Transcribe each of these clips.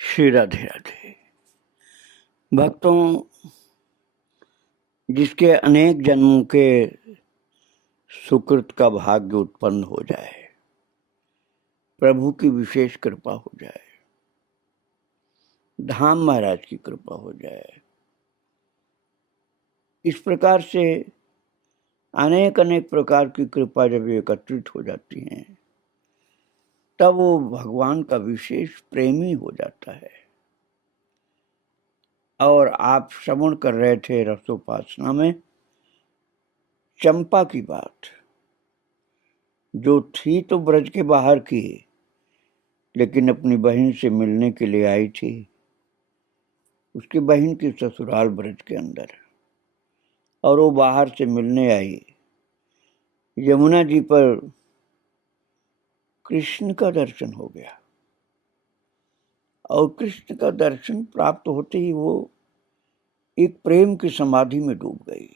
श्री राधे राधे। भक्तों, जिसके अनेक जन्मों के सुकृत का भाग्य उत्पन्न हो जाए, प्रभु की विशेष कृपा हो जाए, धाम महाराज की कृपा हो जाए, इस प्रकार से अनेक अनेक प्रकार की कृपा जब एकत्रित हो जाती हैं, तब वो भगवान का विशेष प्रेमी हो जाता है। और आप श्रवण कर रहे थे रसोपासना में चंपा की बात, जो थी तो ब्रज के बाहर की, लेकिन अपनी बहन से मिलने के लिए आई थी। उसकी बहन की ससुराल ब्रज के अंदर, और वो बाहर से मिलने आई। यमुना जी पर कृष्ण का दर्शन हो गया, और कृष्ण का दर्शन प्राप्त होते ही वो एक प्रेम की समाधि में डूब गई।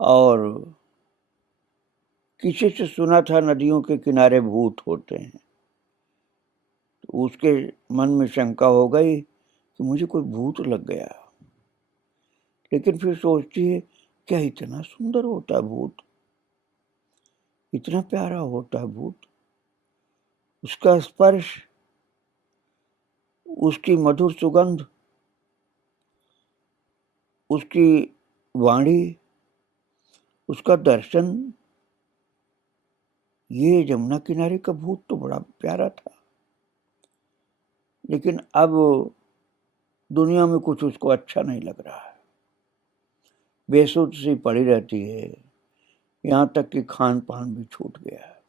और किसी से सुना था नदियों के किनारे भूत होते हैं, तो उसके मन में शंका हो गई कि मुझे कोई भूत लग गया। लेकिन फिर सोचती है, क्या इतना सुंदर होता है भूत, इतना प्यारा होता है भूत, उसका स्पर्श, उसकी मधुर सुगंध, उसकी वाणी, उसका दर्शन, ये यमुना किनारे का भूत तो बड़ा प्यारा था। लेकिन अब दुनिया में कुछ उसको अच्छा नहीं लग रहा है, बेसुध सी पड़ी रहती है, यहाँ तक कि खान पान भी छूट गया है।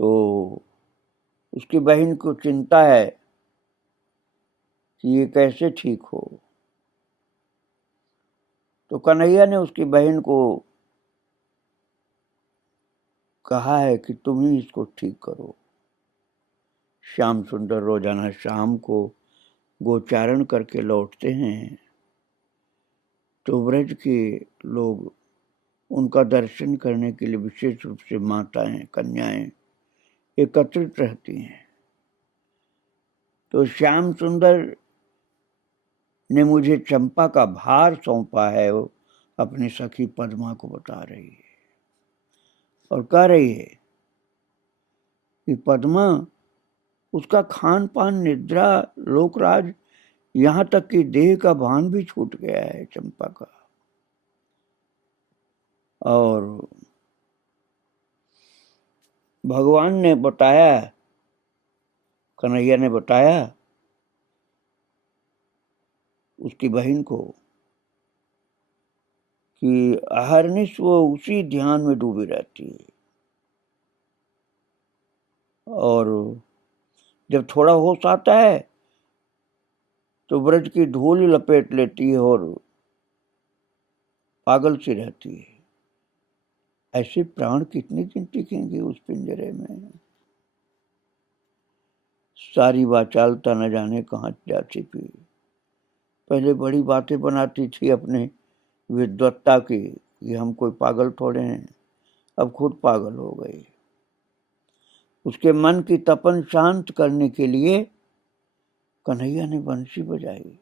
तो उसकी बहन को चिंता है कि ये कैसे ठीक हो। तो कन्हैया ने उसकी बहन को कहा है कि तुम ही इसको ठीक करो। श्याम सुंदर रोजाना शाम को गोचारण करके लौटते हैं, तो ब्रज के लोग उनका दर्शन करने के लिए विशेष रूप से माताएं, कन्याएं एकत्रित रहती हैं। तो श्याम सुंदर ने मुझे चंपा का भार सौंपा है, वो अपनी सखी पद्मा को बता रही है और कह रही है कि पद्मा, उसका खान पान, निद्रा, लोकराज, यहाँ तक कि देह का भान भी छूट गया है चंपा का। और भगवान ने बताया, कन्हैया ने बताया उसकी बहन को कि अहरनिश वो उसी ध्यान में डूबी रहती है, और जब थोड़ा होश आता है तो ब्रज की धूल लपेट लेती है और पागल सी रहती है। ऐसे प्राण कितने दिन टिकेंगे उस पिंजरे में। सारी वाचालता न जाने कहाँ जा छिपी। पहले बड़ी बातें बनाती थी अपने विद्वत्ता की, ये हम कोई पागल थोड़े हैं, अब खुद पागल हो गई। उसके मन की तपन शांत करने के लिए कन्हैया ने बंसी बजाई।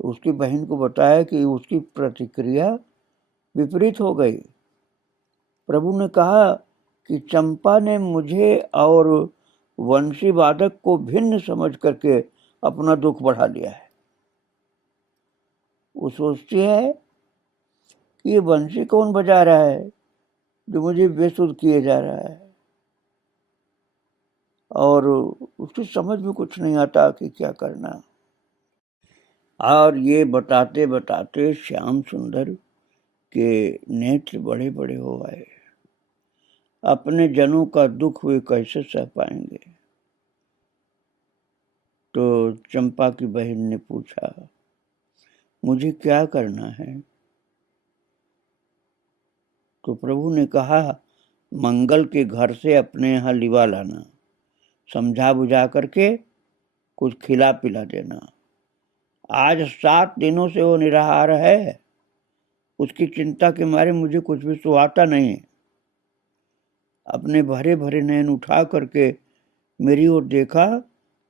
तो उसकी बहन को बताया कि उसकी प्रतिक्रिया विपरीत हो गई। प्रभु ने कहा कि चंपा ने मुझे और वंशी वादक को भिन्न समझ करके अपना दुख बढ़ा लिया है। वो सोचती है कि ये बंसी कौन बजा रहा है जो मुझे बेसुध किए जा रहा है, और उसकी समझ में कुछ नहीं आता कि क्या करना। और ये बताते बताते श्याम सुंदर के नेत्र बड़े बड़े हो आए। अपने जनों का दुख वे कैसे सह पाएंगे। तो चंपा की बहन ने पूछा, मुझे क्या करना है? तो प्रभु ने कहा, मंगल के घर से अपने यहाँ लिवा लाना, समझा बुझा करके कुछ खिला पिला देना। आज 7 दिनों से वो निराहार है, उसकी चिंता के मारे मुझे कुछ भी सुहाता नहीं। अपने भरे भरे नयन उठा करके मेरी ओर देखा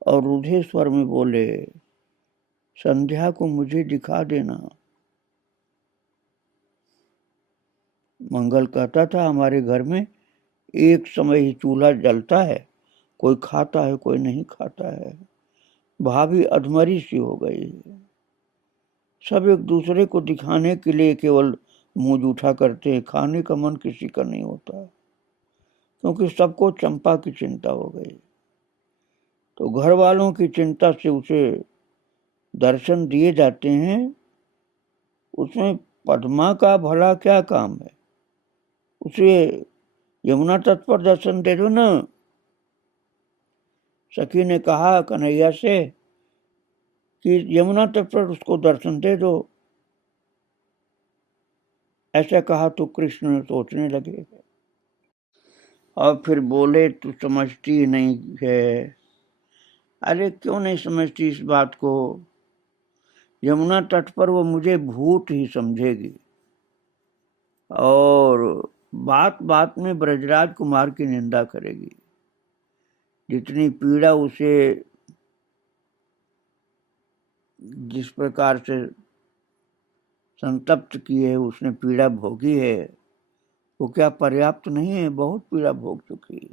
और रुधे स्वर में बोले, संध्या को मुझे दिखा देना। मंगल कहता था, हमारे घर में एक समय ही चूल्हा जलता है, कोई खाता है कोई नहीं खाता है। भाभी अधमरी सी हो गई है। सब एक दूसरे को दिखाने के लिए केवल मुंह जूठा करते हैं, खाने का मन किसी का नहीं होता, क्योंकि सबको चंपा की चिंता हो गई। तो घर वालों की चिंता से उसे दर्शन दिए जाते हैं, उसमें पद्मा का भला क्या काम है? उसे यमुना तट पर दर्शन दे दो ना। सखी ने कहा कन्हैया से कि यमुना तट पर उसको दर्शन दे दो। ऐसा कहा तो कृष्ण सोचने लगे और फिर बोले, तू समझती नहीं है। अरे क्यों नहीं समझती इस बात को? यमुना तट पर वो मुझे भूत ही समझेगी और बात बात में ब्रजराज कुमार की निंदा करेगी। जितनी पीड़ा उसे जिस प्रकार से संतप्त की है, उसने पीड़ा भोगी है, वो क्या पर्याप्त नहीं है? बहुत पीड़ा भोग चुकी है।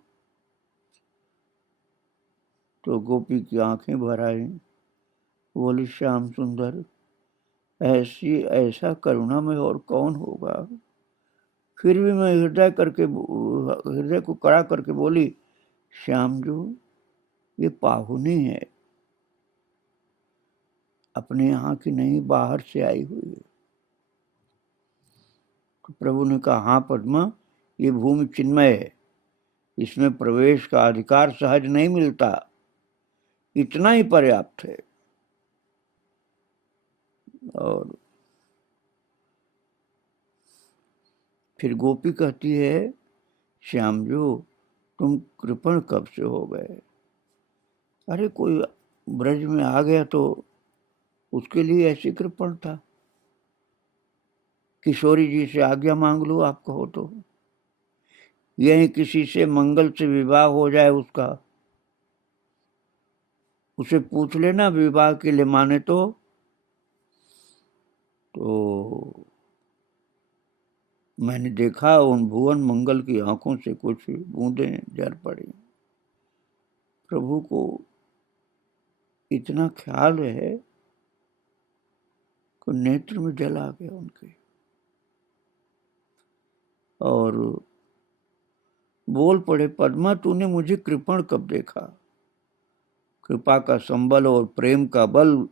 तो गोपी की आंखें भर आई, बोली, श्याम सुंदर, ऐसा करुणा में और कौन होगा? फिर भी मैं हृदय को कड़ा करके बोली, श्याम जो ये पाहुनी है, अपने यहाँ की नहीं बाहर से आई हुई है। तो प्रभु ने कहा, हाँ पद्मा, ये भूमि चिन्मय है, इसमें प्रवेश का अधिकार सहज नहीं मिलता, इतना ही पर्याप्त है। और फिर गोपी कहती है, श्याम जो तुम कृपण कब से हो गए? अरे कोई ब्रज में आ गया तो उसके लिए ऐसी कृपण था? किशोरी जी से आज्ञा मांग लो, आप कहो तो। यही किसी से मंगल से विवाह हो जाए उसका, उसे पूछ लेना विवाह के लिए माने तो मैंने देखा उन भुवन मंगल की आंखों से कुछ बूंदें झर पड़ी। प्रभु को इतना ख्याल है कि नेत्र में जल आ गया उनके और बोल पड़े, पद्मा तूने मुझे कृपण कब देखा? कृपा का संबल और प्रेम का बल,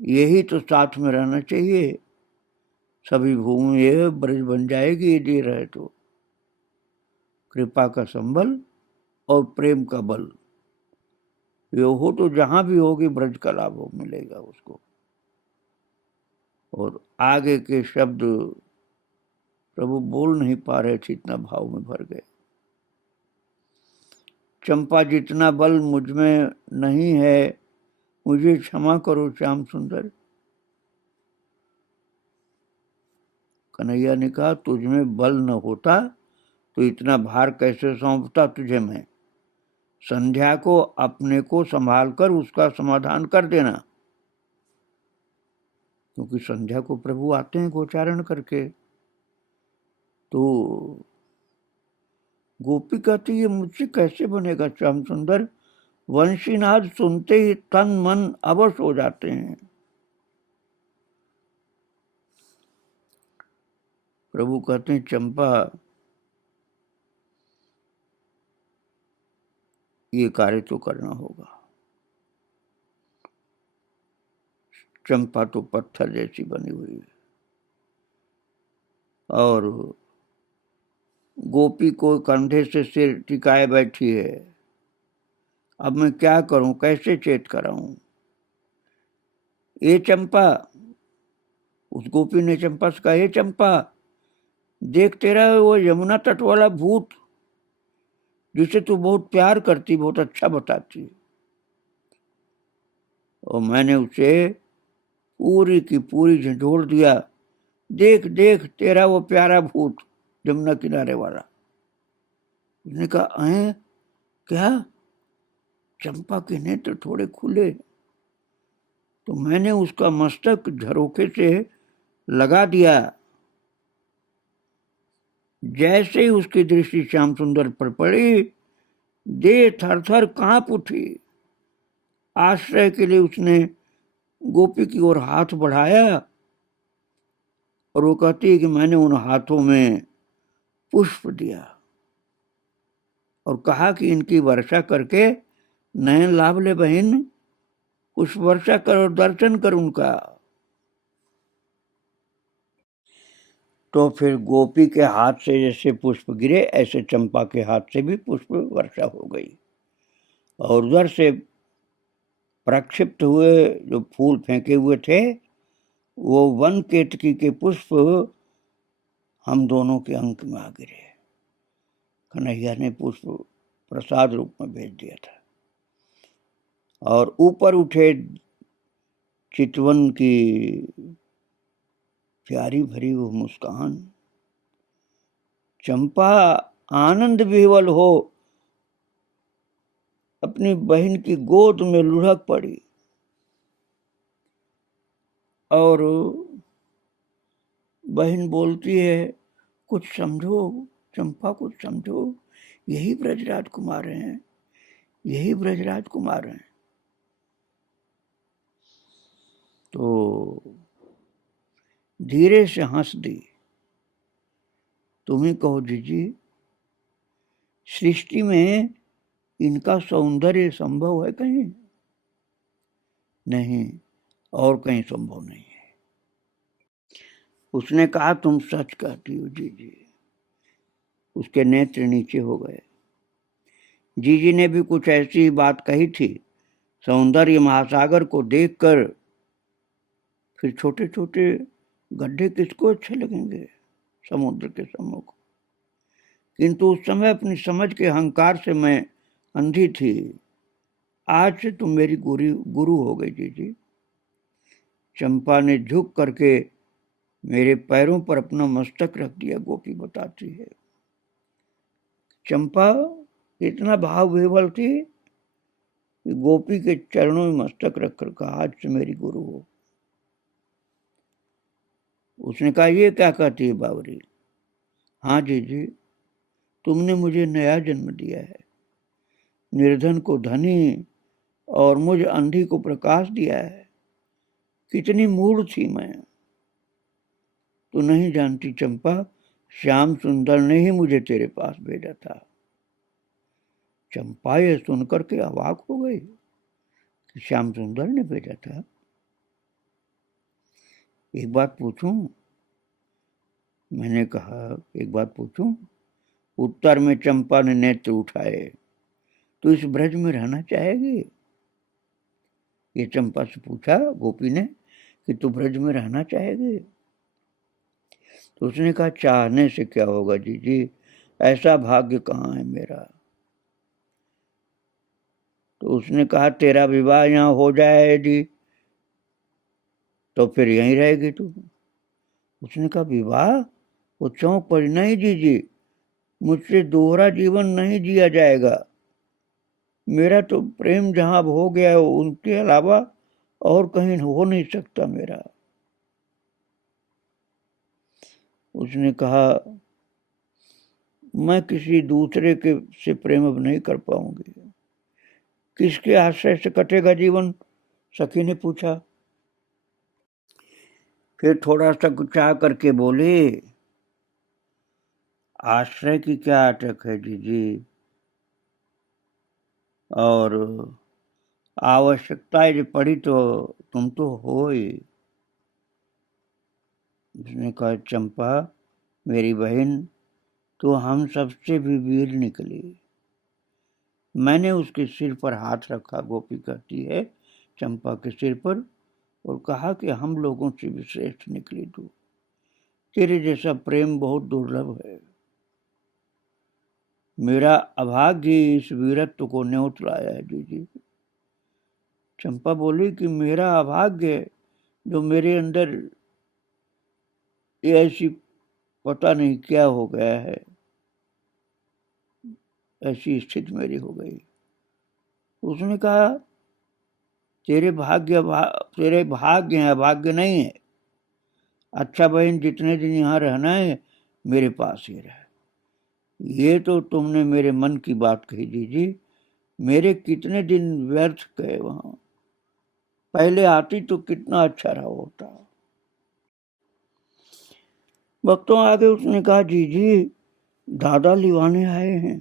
यही तो साथ में रहना चाहिए। सभी भूमि ये ब्रज बन जाएगी यदि रहे तो। कृपा का संबल और प्रेम का बल, ये हो तो जहां भी होगी ब्रज का लाभ मिलेगा उसको। और आगे के शब्द प्रभु बोल नहीं पा रहे थे, इतना भाव में भर गए। चंपा जितना बल मुझ में नहीं है, मुझे क्षमा करो श्याम सुंदर। कन्हैया ने कहा, तुझ में बल न होता तो इतना भार कैसे सौंपता तुझे मैं? संध्या को अपने को संभाल कर उसका समाधान कर देना, क्योंकि संध्या को प्रभु आते हैं गोचारण करके। तो गोपी कहती है, मुझसे कैसे बनेगा श्याम सुंदर? वंशीनाद सुनते ही तन मन अवश हो जाते हैं। प्रभु कहते हैं, चंपा ये कार्य तो करना होगा। चंपा तो पत्थर जैसी बनी हुई है और गोपी को कंधे से सिर टिकाए बैठी है। अब मैं क्या करूं, कैसे चेत कराऊं? ये चंपा, उस गोपी ने चंपा से कहा, हे चंपा, देख तेरा वो यमुना तट वाला भूत जिसे तू बहुत प्यार करती, बहुत अच्छा बताती, और मैंने उसे पूरी की पूरी झंझोड़ दिया। देख देख तेरा वो प्यारा भूत, यमुना किनारे वाला। उसने कहा हैं क्या? चंपा के नेत्र थोड़े खुले, तो मैंने उसका मस्तक झरोखे से लगा दिया। जैसे ही उसकी दृष्टि श्याम सुंदर पर पड़ी, देह थर थर कांप उठी। आश्रय के लिए उसने गोपी की ओर हाथ बढ़ाया और वो कहती है कि मैंने उन हाथों में पुष्प दिया और कहा कि इनकी वर्षा करके नयन लाभ ले बहन, पुष्प वर्षा कर और दर्शन कर उनका। तो फिर गोपी के हाथ से जैसे पुष्प गिरे, ऐसे चंपा के हाथ से भी पुष्प वर्षा हो गई और उधर से प्रक्षिप्त हुए जो फूल फेंके हुए थे, वो वन केतकी के पुष्प हम दोनों के अंक में आ गिरे। कन्हैया ने पुष्प प्रसाद रूप में भेज दिया था। और ऊपर उठे चितवन की प्यारी भरी वो मुस्कान। चंपा आनंद विह्वल हो अपनी बहन की गोद में लुढ़क पड़ी और बहन बोलती है, कुछ समझो चंपा, कुछ समझो, यही ब्रजराज कुमार हैं, यही ब्रजराज कुमार हैं। तो धीरे से हंस दी। तुम्हें कहो जीजी, सृष्टि में इनका सौंदर्य संभव है कहीं? नहीं, और कहीं संभव नहीं है। उसने कहा, तुम सच कहती हो जीजी। उसके नेत्र नीचे हो गए। जीजी ने भी कुछ ऐसी बात कही थी। सौंदर्य महासागर को देखकर फिर छोटे छोटे गड्ढे किसको अच्छे लगेंगे समुद्र के सम्मुख। किंतु उस समय अपनी समझ के अहंकार से मैं अंधी थी। आज से तुम मेरी गुरु हो गई जीजी। चंपा ने झुक करके मेरे पैरों पर अपना मस्तक रख दिया। गोपी बताती है, चंपा इतना भाव विह्वल थी कि गोपी के चरणों में मस्तक रखकर कहा, आज से मेरी गुरु हो। उसने कहा, ये क्या कहती है बावरी? हाँ जीजी, तुमने मुझे नया जन्म दिया है, निर्धन को धनी और मुझ अंधी को प्रकाश दिया है। कितनी मूढ़ थी मैं। तू नहीं जानती चंपा, श्याम सुंदर ने ही मुझे तेरे पास भेजा था। चंपा ये सुनकर के अवाक हो गई कि श्याम सुंदर ने भेजा था। एक बात पूछूं? मैंने कहा, एक बात पूछूं? उत्तर में चंपा ने नेत्र उठाए, तू इस ब्रज में रहना चाहेगी? ये चंपा से पूछा गोपी ने कि तू ब्रज में रहना चाहेगी? तो उसने कहा, चाहने से क्या होगा जीजी, ऐसा भाग्य कहाँ है मेरा। तो उसने कहा, तेरा विवाह यहाँ हो जाए यदि तो फिर यहीं रहेगी तू। उसने कहा, विवाह? वो चौंक पड़ी। नहीं जीजी, मुझसे दोहरा जीवन नहीं जिया जाएगा। मेरा तो प्रेम जहां हो गया है उनके अलावा और कहीं हो नहीं सकता मेरा। उसने कहा, मैं किसी दूसरे के से प्रेम अब नहीं कर पाऊंगी। किसके आश्रय से कटेगा जीवन? सखी ने पूछा। फिर थोड़ा सा गुस्सा करके बोले, आश्रय की क्या अटक है जीजी, और आवश्यकता यदि पड़ी तो तुम तो हो ही। उसने कहा, चंपा मेरी बहन, तो हम सबसे भी वीर निकली। मैंने उसके सिर पर हाथ रखा, गोपी कहती है, चंपा के सिर पर, और कहा कि हम लोगों से भी श्रेष्ठ निकली तू। तेरे जैसा प्रेम बहुत दुर्लभ है। मेरा अभाग्य इस वीरत्व को न्योत लाया है जीजी। चंपा बोली कि मेरा अभाग्य जो मेरे अंदर ये ऐसी पता नहीं क्या हो गया है। ऐसी स्थिति मेरी हो गई। उसने कहा तेरे भाग्य है, अभाग्य नहीं है। अच्छा बहन, जितने दिन यहाँ रहना है मेरे पास ही रह। ये तो तुमने मेरे मन की बात कही जीजी, मेरे कितने दिन व्यर्थ गए वहां। पहले आती तो कितना अच्छा रहा होता। वक्तों आगे उसने कहा जीजी दादा लिवाने आए हैं।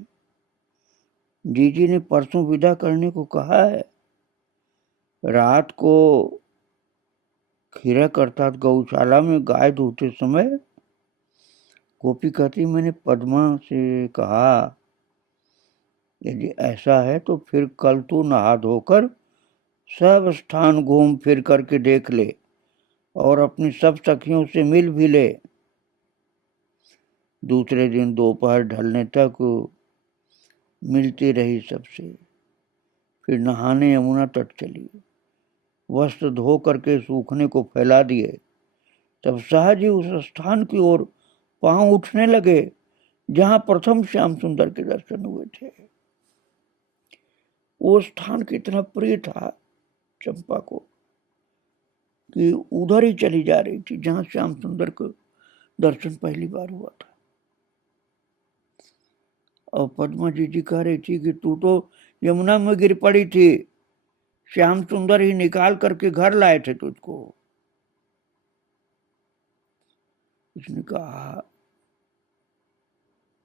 जीजी ने परसों विदा करने को कहा है। रात को खीरक अर्थात गौशाला में गाय धोते समय गोपी कहती मैंने पद्मा से कहा यदि ऐसा है तो फिर कल तू नहा धोकर सब स्थान घूम फिर करके देख ले और अपनी सब सखियों से मिल भी ले। दूसरे दिन दोपहर ढलने तक मिलती रही सबसे, फिर नहाने यमुना तट चली। वस्त्र धो करके सूखने को फैला दिए, तब सहज ही उस स्थान की ओर पांव उठने लगे जहां प्रथम श्याम सुंदर के दर्शन हुए थे। वो स्थान कितना प्रिय था चंपा को कि उधर ही चली जा रही थी जहां श्याम सुंदर को दर्शन पहली बार हुआ था। और पद्मा जी कह रही थी कि तू तो यमुना में गिर पड़ी थी, श्याम सुंदर ही निकाल करके घर लाए थे तुझको। उसने कहा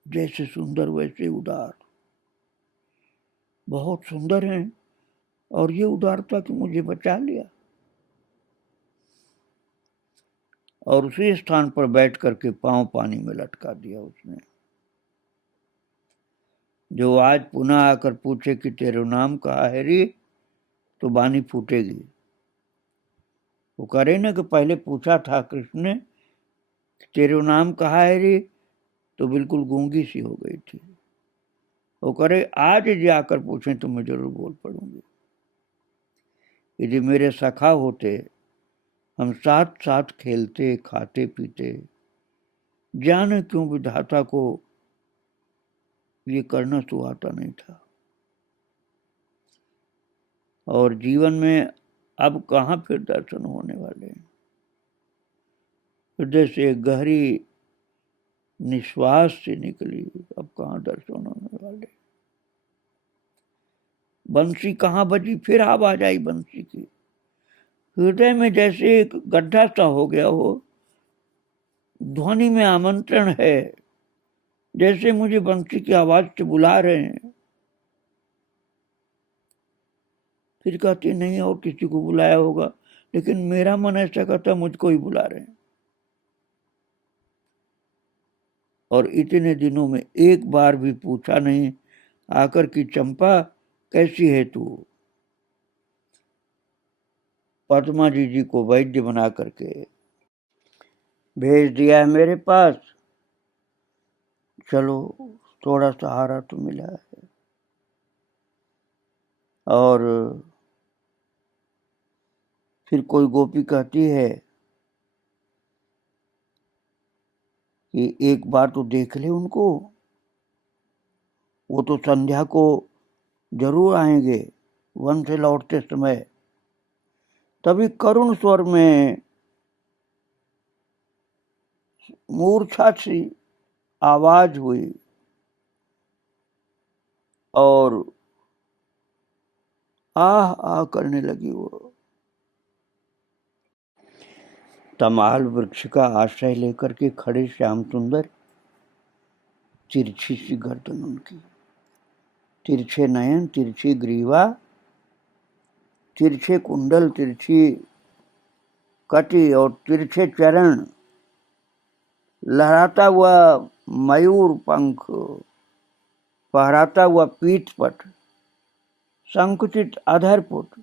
जैसे सुंदर वैसे उदार, बहुत सुंदर हैं और ये उदारता कि मुझे बचा लिया। और उसी स्थान पर बैठ करके पांव पानी में लटका दिया उसने। जो आज पुनः आकर पूछे कि तेरे नाम कहा है रे, तो बानी फूटेगी। वो करे ना कि पहले पूछा था कृष्ण ने तेरे नाम कहा है रे, तो बिल्कुल गूंगी सी हो गई थी। वो करे आज जाकर पूछें तो मैं जरूर बोल पड़ूंगी। यदि मेरे सखा होते, हम साथ साथ खेलते खाते पीते, जाने क्यों विधाता को ये करना तो आता नहीं था। और जीवन में अब कहाँ फिर दर्शन होने वाले हैं। हृदय से गहरी निश्वास से निकली, अब कहाँ दर्शन होने वाले। बंसी कहाँ बजी, फिर आवाज आई बंसी की। हृदय में जैसे एक गड्ढा सा हो गया हो, ध्वनि में आमंत्रण है, जैसे मुझे बंसी की आवाज से बुला रहे हैं। फिर कहती नहीं और किसी को बुलाया होगा, लेकिन मेरा मन ऐसा कहता मुझको ही बुला रहे हैं। और इतने दिनों में एक बार भी पूछा नहीं आकर कि चंपा कैसी है तू। पद्मा जी को वैद्य बना करके भेज दिया है मेरे पास, चलो थोड़ा सहारा तो मिला है। और फिर कोई गोपी कहती है कि एक बार तो देख ले उनको, वो तो संध्या को जरूर आएंगे वन से लौटते समय। तभी करुण स्वर में मूर्छा सी आवाज हुई और आह आह करने लगी। वो तमाल वृक्ष का आश्रय लेकर के खड़े श्याम सुंदर, तिरछी सी गर्दन उनकी, तिरछे नयन, तिरछी ग्रीवा, तिरछे कुंडल, तिरछी कटी और तिरछे चरण, लहराता हुआ मयूर पंख, फहराता हुआ पीठपट, संकुचित अधरपुट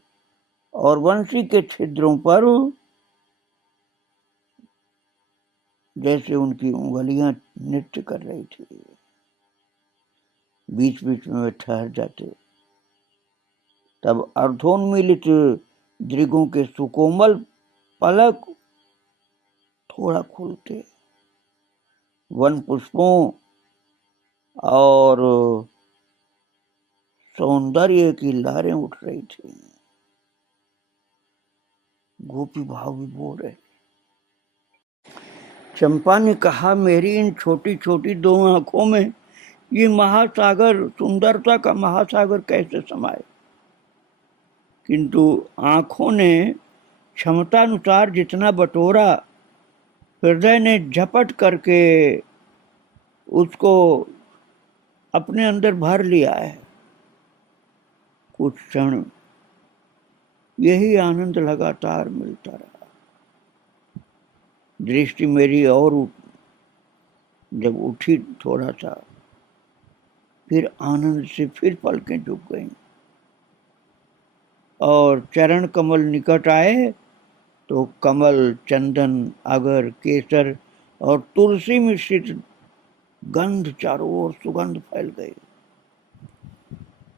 और वंशी के छिद्रों पर जैसे उनकी उंगलियां नृत्य कर रही थी। बीच बीच में वे ठहर जाते, तब अर्धोन्मीलित दृगों के सुकोमल पलक थोड़ा खुलते, वन पुष्पों और सौंदर्य की लहरें उठ रही थी। गोपी भाव विभोर है। चंपा ने कहा, मेरी इन छोटी छोटी दो आंखों में ये महासागर, सुंदरता का महासागर कैसे समाए। किंतु आंखों ने क्षमतानुसार जितना बटोरा, हृदय ने झपट करके उसको अपने अंदर भर लिया है। कुछ क्षण यही आनंद लगातार मिलता रहा। दृष्टि मेरी और जब उठी थोड़ा सा, फिर आनंद से फिर पलकें झुक गईं और चरण कमल निकट आए तो कमल, चंदन, अगर, केसर और तुलसी मिश्रित गंध चारों ओर सुगंध फैल गई।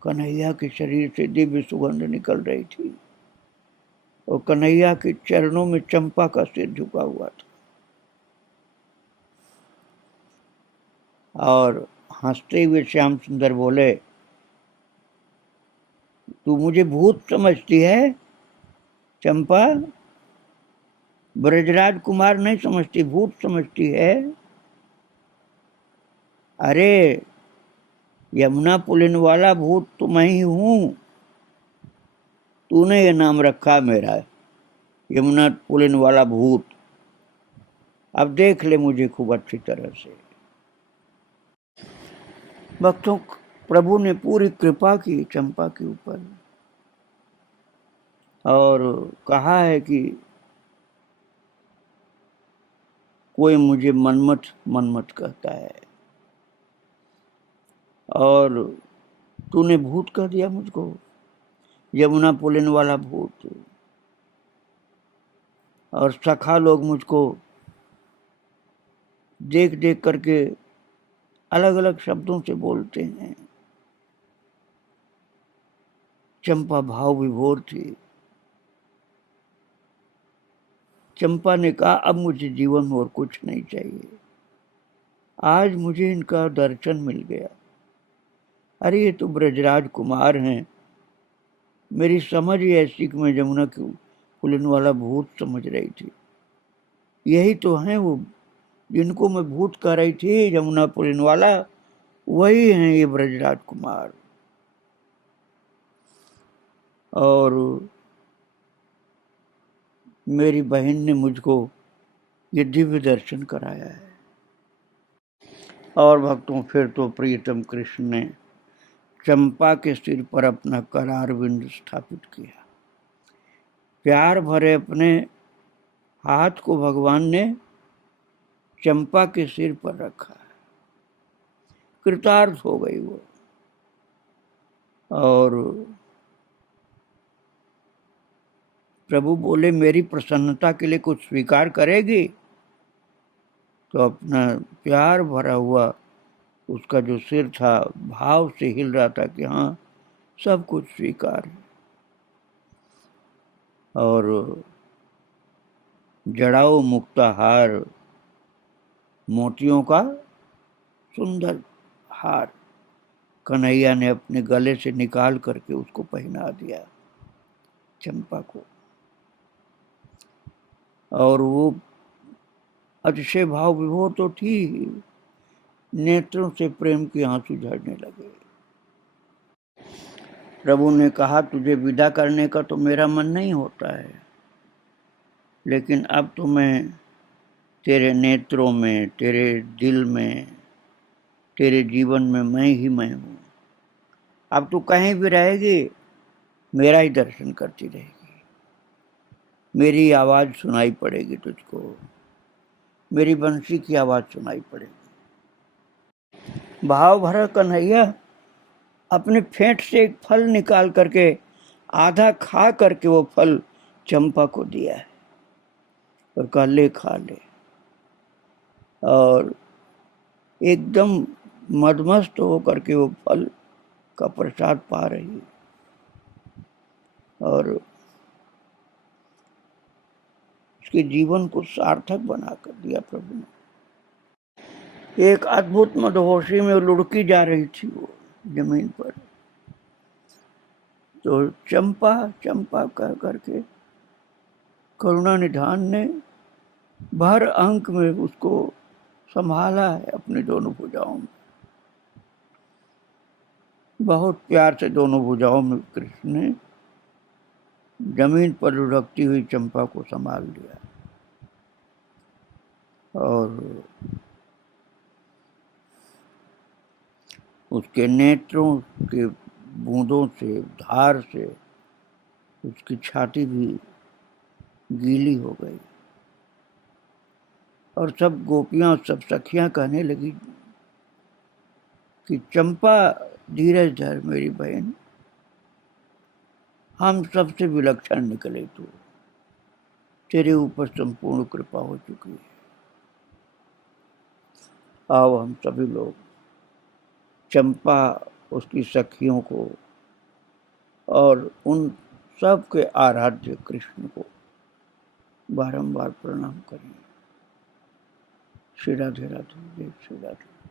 कन्हैया के शरीर से दिव्य सुगंध निकल रही थी और कन्हैया के चरणों में चंपा का सिर झुका हुआ था। और हंसते हुए श्याम सुंदर बोले, तू मुझे भूत समझती है चंपा? ब्रजराज कुमार नहीं समझती, भूत समझती है। अरे यमुना पुलिन वाला भूत तो मैं ही हूं। तूने ये नाम रखा मेरा, यमुना पुलिन वाला भूत। अब देख ले मुझे खूब अच्छी तरह से। भक्तों, प्रभु ने पूरी कृपा की चंपा के ऊपर और कहा है कि कोई मुझे मनमत मनमत कहता है और तूने भूत कह दिया मुझको, यमुना पुलिन वाला भूत। और सखा लोग मुझको देख देख करके अलग अलग शब्दों से बोलते हैं। चंपा भाव विभोर थी। चंपा ने कहा, अब मुझे जीवन में और कुछ नहीं चाहिए, आज मुझे इनका दर्शन मिल गया। अरे ये तो ब्रजराज कुमार हैं। मेरी समझ ही ऐसी कि मैं यमुना की पुलिन वाला भूत समझ रही थी। यही तो हैं वो जिनको मैं भूत कह रही थी, यमुना पुलिन वाला, वही हैं ये ब्रजराज कुमार। और मेरी बहन ने मुझको ये दिव्य दर्शन कराया है। और भक्तों, फिर तो प्रियतम कृष्ण ने चंपा के सिर पर अपना करार बिंद स्थापित किया। प्यार भरे अपने हाथ को भगवान ने चंपा के सिर पर रखा। कृतार्थ हो गई वो। और प्रभु बोले, मेरी प्रसन्नता के लिए कुछ स्वीकार करेगी? तो अपना प्यार भरा हुआ उसका जो सिर था भाव से हिल रहा था कि हाँ, सब कुछ स्वीकार है। और जड़ाऊ मुक्ता हार, मोतियों का सुंदर हार कन्हैया ने अपने गले से निकाल करके उसको पहना दिया चंपा को। और वो अतिशय भाव विभोर तो थी, नेत्रों से प्रेम के आंसू झड़ने लगे। प्रभु ने कहा, तुझे विदा करने का तो मेरा मन नहीं होता है, लेकिन अब तो मैं तेरे नेत्रों में, तेरे दिल में, तेरे जीवन में मैं ही मैं हूँ। अब तू कहीं भी रहेगी, मेरा ही दर्शन करती रहेगी। मेरी आवाज सुनाई पड़ेगी तुझको, मेरी बंसी की आवाज सुनाई पड़ेगी। भाव भरा कन्हैया अपने फेंट से एक फल निकाल करके आधा खा करके वो फल चंपा को दिया है और कहा, ले खा ले। और एकदम मदमस्त होकर के वो फल का प्रसाद पा रही और उसके जीवन को सार्थक बना कर दिया प्रभु ने। एक अद्भुत मदहोशी में लुढ़की जा रही थी वो जमीन पर। तो चंपा चंपा कह करके करुणा निधान ने भर अंक में उसको संभाला है अपनी दोनों भुजाओं में। बहुत प्यार से दोनों भुजाओं में कृष्ण ने जमीन पर लुढ़कती हुई चंपा को संभाल लिया और उसके नेत्रों के बूंदों से, धार से उसकी छाती भी गीली हो गई और सब गोपियां, सब सखियां कहने लगी कि चंपा धीरज धर मेरी बहन, हम सबसे विलक्षण निकले तू, तेरे ऊपर संपूर्ण कृपा हो चुकी है। आओ हम सभी लोग चंपा, उसकी सखियों को और उन सब के आराध्य कृष्ण को बारंबार प्रणाम करें। श्री राधे राधे, जय श्री राधे।